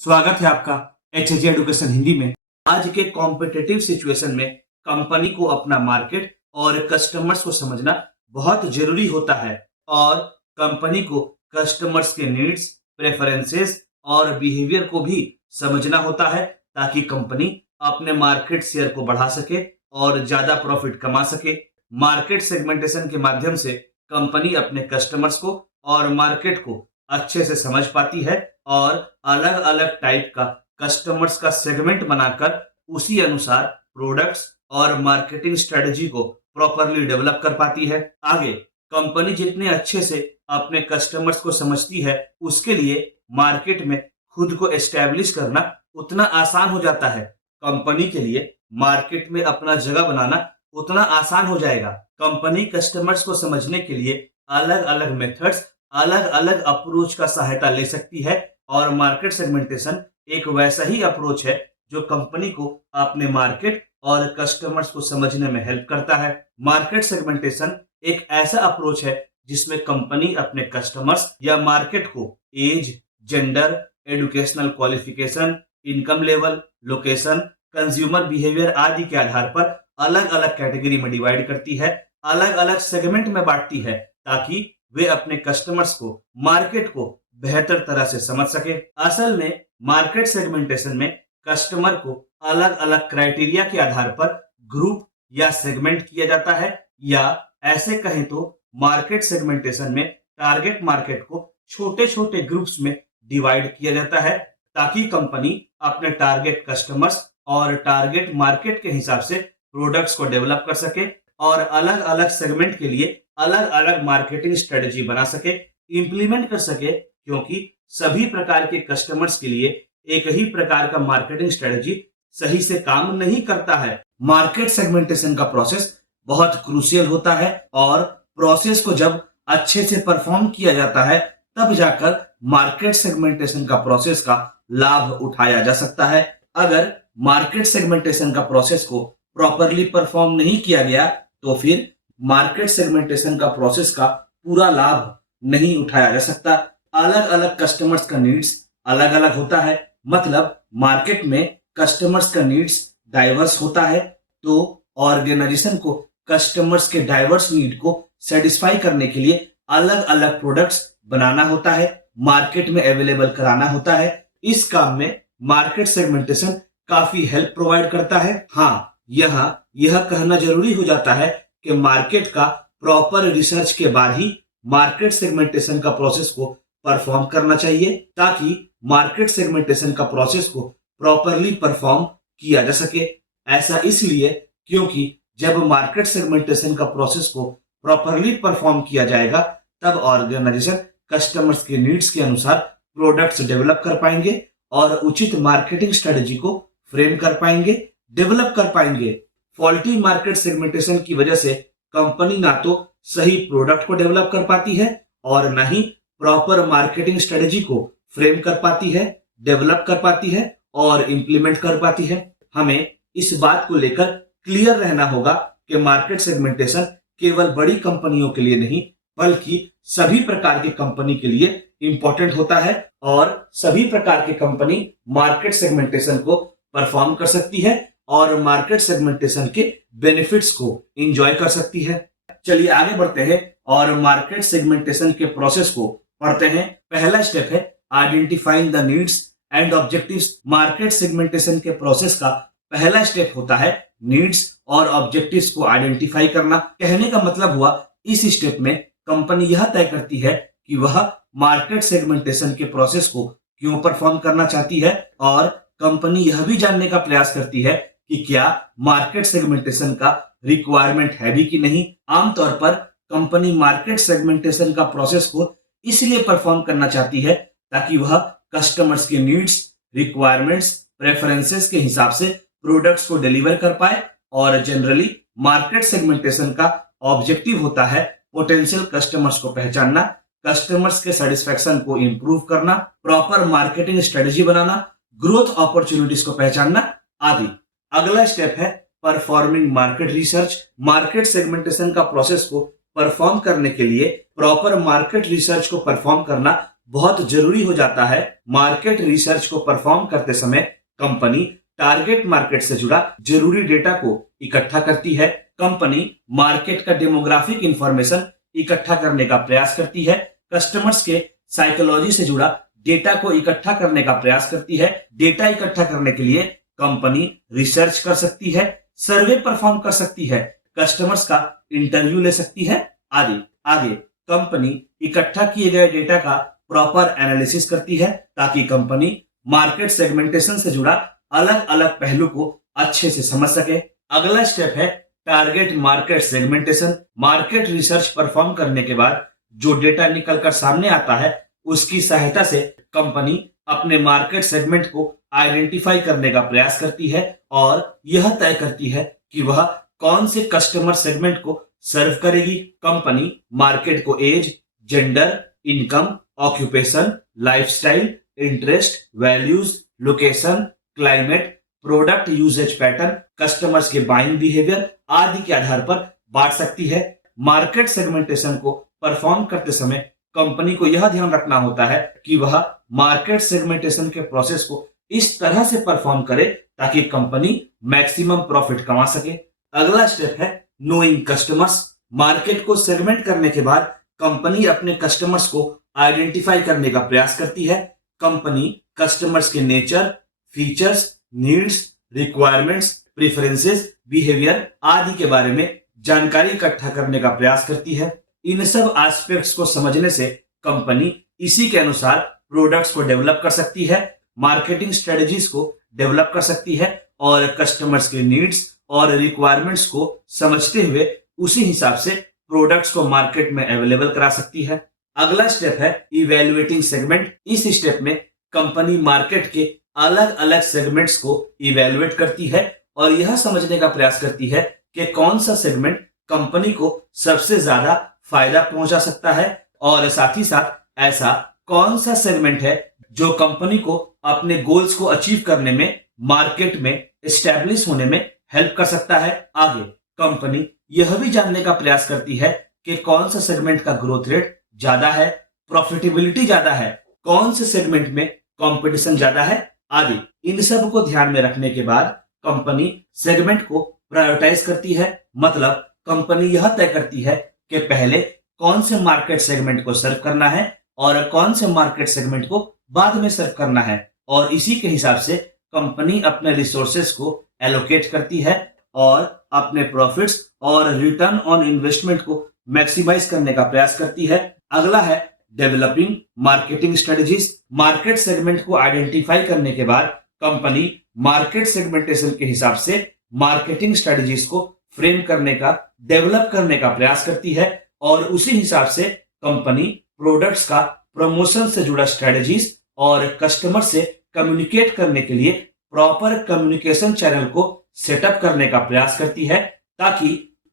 स्वागत है आपका HG एडुकेशन हिंदी में। आज के कॉम्पिटिटिव सिचुएशन में कंपनी को अपना मार्केट और कस्टमर्स को समझना बहुत जरूरी होता है और कंपनी को कस्टमर्स के नीड्स, प्रेफरेंसेस और बिहेवियर को भी समझना होता है ताकि कंपनी अपने मार्केट शेयर को बढ़ा सके और ज्यादा प्रॉफिट कमा सके। मार्केट सेगमेंटेशन के माध्यम से कंपनी अपने कस्टमर्स को और मार्केट को अच्छे से समझ पाती है और अलग अलग टाइप का कस्टमर्स का सेगमेंट बनाकर उसी अनुसार प्रोडक्ट्स और मार्केटिंग स्ट्रेटजी को प्रॉपरली डेवलप कर पाती है। आगे कंपनी जितने अच्छे से अपने कस्टमर्स को समझती है उसके लिए मार्केट में खुद को एस्टेब्लिश करना उतना आसान हो जाता है। कंपनी के लिए मार्केट में अपना जगह बनाना उतना आसान हो जाएगा। कंपनी कस्टमर्स को समझने के लिए अलग अलग मेथड्स, अलग अलग अप्रोच का सहायता ले सकती है और मार्केट सेगमेंटेशन एक वैसा ही अप्रोच है जो कंपनी को अपने मार्केट और कस्टमर्स को समझने में हेल्प करता है। मार्केट सेगमेंटेशन एक ऐसा अप्रोच है जिसमें कंपनी अपने कस्टमर्स या मार्केट को age, gender, educational qualification, income level, location, consumer behaviour आदि के आधार पर अलग अलग कैटेगरी में डिवाइड करती है, अलग अलग सेगमेंट में बांटती है ताकि वे अपने कस्टमर्स को, मार्केट को बेहतर तरह से समझ सके। असल में मार्केट सेगमेंटेशन में कस्टमर को अलग अलग क्राइटेरिया के आधार पर ग्रुप या सेगमेंट किया जाता है, या ऐसे कहें तो मार्केट सेगमेंटेशन में टारगेट मार्केट को छोटे छोटे ग्रुप्स में डिवाइड किया जाता है ताकि कंपनी अपने टारगेट कस्टमर्स और टारगेट मार्केट के हिसाब से प्रोडक्ट्स को डेवलप कर सके और अलग अलग सेगमेंट के लिए अलग अलग मार्केटिंग स्ट्रेटजी बना सके, इंप्लीमेंट कर सके, क्योंकि सभी प्रकार के कस्टमर्स के लिए एक ही प्रकार का मार्केटिंग स्ट्रेटजी सही से काम नहीं करता है। मार्केट सेगमेंटेशन का प्रोसेस बहुत क्रूशियल होता है और प्रोसेस को जब अच्छे से परफॉर्म किया जाता है तब जाकर मार्केट सेगमेंटेशन का प्रोसेस का लाभ उठाया जा सकता है। अगर मार्केट सेगमेंटेशन का प्रोसेस को प्रॉपरली परफॉर्म नहीं किया गया तो फिर मार्केट सेगमेंटेशन का प्रोसेस का पूरा लाभ नहीं उठाया जा सकता। अलग अलग कस्टमर्स का नीड्स अलग अलग होता है, मतलब मार्केट में कस्टमर्स का नीड्स डाइवर्स होता है, तो ऑर्गेनाइजेशन को कस्टमर्स के डाइवर्स नीड को सेटिस्फाई करने के लिए अलग अलग प्रोडक्ट्स बनाना होता है, मार्केट में अवेलेबल कराना होता है। इस काम में मार्केट सेगमेंटेशन काफी हेल्प प्रोवाइड करता है। हाँ, यहाँ यह कहना जरूरी हो जाता है कि मार्केट का प्रॉपर रिसर्च के बाद ही मार्केट सेगमेंटेशन का प्रोसेस को परफॉर्म करना चाहिए ताकि मार्केट सेगमेंटेशन का प्रोसेस को प्रॉपरली परफॉर्म किया जा सके। ऐसा इसलिए क्योंकि जब मार्केट सेगमेंटेशन का प्रोसेस को प्रॉपरली परफॉर्म किया जाएगा तब ऑर्गेनाइजेशन कस्टमर्स के नीड्स के अनुसार प्रोडक्ट्स डेवलप कर पाएंगे और उचित मार्केटिंग स्ट्रेटजी को फ्रेम कर पाएंगे, डेवलप कर पाएंगे। फॉल्टी मार्केट सेगमेंटेशन की वजह से कंपनी ना तो सही प्रोडक्ट को डेवलप कर पाती है और ना ही प्रॉपर मार्केटिंग स्ट्रेटजी को फ्रेम कर पाती है, डेवलप कर पाती है और इंप्लीमेंट कर पाती है। हमें इस बात को लेकर क्लियर रहना होगा कि मार्केट सेगमेंटेशन केवल बड़ी कंपनियों के लिए नहीं बल्कि सभी प्रकार की कंपनी के लिए इंपॉर्टेंट होता है और सभी प्रकार की कंपनी मार्केट सेगमेंटेशन को परफॉर्म कर सकती है और मार्केट सेगमेंटेशन के बेनिफिट्स को एंजॉय कर सकती है। चलिए आगे बढ़ते हैं और मार्केट सेगमेंटेशन के प्रोसेस को पढ़ते हैं। पहला स्टेप है identifying the needs and objectives. Market segmentation के प्रोसेस का पहला स्टेप होता है नीड्स और ऑब्जेक्टिव्स को आइडेंटिफाई करना। कहने का मतलब हुआ इस स्टेप में कंपनी यह तय करती है कि वह मार्केट सेगमेंटेशन के प्रोसेस को क्यों परफॉर्म करना चाहती है और कंपनी यह भी जानने का प्रयास करती है कि क्या मार्केट सेगमेंटेशन का रिक्वायरमेंट है भी कि नहीं। आमतौर पर कंपनी मार्केट सेगमेंटेशन का प्रोसेस को इसलिए परफॉर्म करना चाहती है ताकि वह कस्टमर्स के नीड्स, रिक्वायरमेंट्स, प्रेफरेंसेस के हिसाब से प्रोडक्ट्स को डिलीवर कर पाए और जनरली मार्केट सेगमेंटेशन का ऑब्जेक्टिव होता है पोटेंशियल कस्टमर्स को पहचानना, कस्टमर्स के सेटिस्फेक्शन को इंप्रूव करना, प्रॉपर मार्केटिंग स्ट्रेटजी बनाना, ग्रोथ अपॉर्चुनिटीज को पहचानना आदि। अगला स्टेप है performing market research. Market segmentation का प्रोसेस को परफॉर्म करने के लिए प्रॉपर मार्केट रिसर्च को परफॉर्म करना बहुत जरूरी हो जाता है। मार्केट रिसर्च को परफॉर्म करते समय कंपनी टारगेट मार्केट से जुड़ा जरूरी डेटा को इकट्ठा करती है। कंपनी मार्केट का डेमोग्राफिक इंफॉर्मेशन इकट्ठा करने का प्रयास करती है। कस्टमर्स के साइकोलॉजी से जुड़ा डेटा को इकट्ठा करने का प्रयास करती है। डेटा इकट्ठा करने के लिए कंपनी रिसर्च कर सकती है, सर्वे परफॉर्म कर सकती है, कस्टमर्स का इंटरव्यू ले सकती है आदि। आगे कंपनी इकट्ठा किए गए डेटा का प्रॉपर एनालिसिस करती है ताकि कंपनी मार्केट सेगमेंटेशन से जुड़ा अलग अलग पहलू को अच्छे से समझ सके। अगला स्टेप है target market segmentation. Market research perform करने के बाद जो डेटा निकल कर सामने आता है उसकी सहायता से कंपनी अपने मार्केट सेगमेंट को आइडेंटिफाई करने का प्रयास करती है और यह तय करती है कि वह कौन से कस्टमर सेगमेंट को सर्व करेगी। कंपनी मार्केट को age, gender, income, occupation, lifestyle, interest, values, location, climate, product usage pattern, customers के बाइंग बिहेवियर आदि के आधार पर बांट सकती है। मार्केट सेगमेंटेशन को परफॉर्म करते समय कंपनी को यह ध्यान रखना होता है कि वह मार्केट सेगमेंटेशन के प्रोसेस को इस तरह से परफॉर्म करे ताकि कंपनी मैक्सिमम प्रॉफिट कमा सके। अगला स्टेप है नोइंग कस्टमर्स। मार्केट को सेगमेंट करने के बाद कंपनी अपने कस्टमर्स को आइडेंटिफाई करने का प्रयास करती है। कंपनी कस्टमर्स के nature, features, needs, requirements, preferences, behaviour आदि के बारे में जानकारी इकट्ठा करने का प्रयास करती है। इन सब एस्पेक्ट्स को समझने से कंपनी इसी के अनुसार प्रोडक्ट्स को डेवलप कर सकती है, मार्केटिंग स्ट्रेटजीज को डेवलप कर सकती है और कस्टमर्स के नीड्स और रिक्वायरमेंट्स को समझते हुए उसी हिसाब से प्रोडक्ट्स को मार्केट में अवेलेबल करा सकती है। अगला स्टेप है इवैल्यूएटिंग सेगमेंट। इस स्टेप में कंपनी मार्केट के अलग अलग सेगमेंट्स को इवैल्यूएट करती है और यह समझने का प्रयास करती है कि कौन सा सेगमेंट कंपनी को सबसे ज्यादा फायदा पहुंचा सकता है और साथ ही साथ ऐसा कौन सा सेगमेंट है जो कंपनी को अपने गोल्स को अचीव करने में, मार्केट में एस्टैब्लिश होने में हेल्प कर सकता है। आगे कंपनी यह भी जानने का प्रयास करती है कि कौन सा सेगमेंट का ग्रोथ रेट ज्यादा है, प्रॉफिटेबिलिटी ज्यादा है, कौन से सेगमेंट में कंपटीशन ज्यादा है आदि। इन सब को ध्यान में रखने के बाद कंपनी सेगमेंट को प्रायोरिटाइज करती है। मतलब कंपनी यह तय करती है कि पहले कौन से मार्केट सेगमेंट को सर्व करना है और कौन से मार्केट सेगमेंट को बाद में सर्व करना है और इसी के हिसाब से कंपनी अपने रिसोर्सेज को एलोकेट करती है और अपने प्रॉफिट्स और रिटर्न ऑन इन्वेस्टमेंट को मैक्सिमाइज करने का प्रयास करती है। अगला है developing marketing strategies. Market segment को आइडेंटिफाई करने के बाद कंपनी मार्केट सेगमेंटेशन के हिसाब से मार्केटिंग स्ट्रेटजीज को फ्रेम करने का, डेवलप करने का प्रयास करती है और उसी हिसाब से कंपनी प्रोडक्ट्स का प्रमोशन से जुड़ा स्ट्रेटजीज और कस्टमर से कम्युनिकेट करने के लिए प्रॉपर कम्युनिकेशन चैनल को सेटअप करने का प्रयास करती है ताकि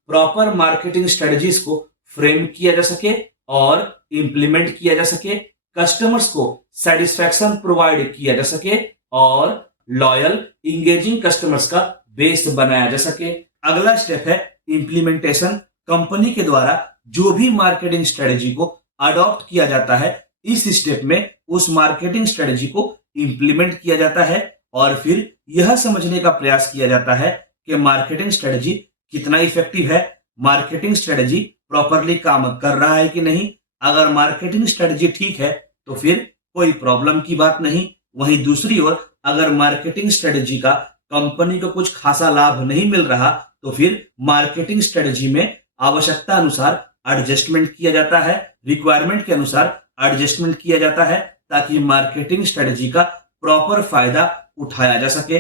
प्रॉपर मार्केटिंग स्ट्रेटजीज को फ्रेम किया जा सके और इंप्लीमेंट किया जा सके, कस्टमर्स को सेटिस्फैक्शन प्रोवाइड किया जा सके और लॉयल इंगेजिंग कस्टमर्स का बेस बनाया जा सके। अगला स्टेप है इंप्लीमेंटेशन। कंपनी के द्वारा जो भी मार्केटिंग स्ट्रेटजी को अडॉप्ट किया जाता है, इस स्टेप में उस मार्केटिंग स्ट्रेटजी को इंप्लीमेंट किया जाता है और फिर यह समझने का प्रयास किया जाता है कि मार्केटिंग स्ट्रेटजी कितना इफेक्टिव है, मार्केटिंग स्ट्रेटजी प्रॉपरली काम कर रहा है कि नहीं। अगर मार्केटिंग स्ट्रेटजी ठीक है तो फिर कोई प्रॉब्लम की बात नहीं। वहीं दूसरी ओर अगर मार्केटिंग स्ट्रेटजी का कंपनी को कुछ खासा लाभ नहीं मिल रहा तो फिर मार्केटिंग स्ट्रेटजी में आवश्यकता अनुसार एडजस्टमेंट किया जाता है, रिक्वायरमेंट के अनुसार एडजस्टमेंट किया जाता है ताकि मार्केटिंग स्ट्रेटजी का प्रॉपर फायदा उठाया जा सके।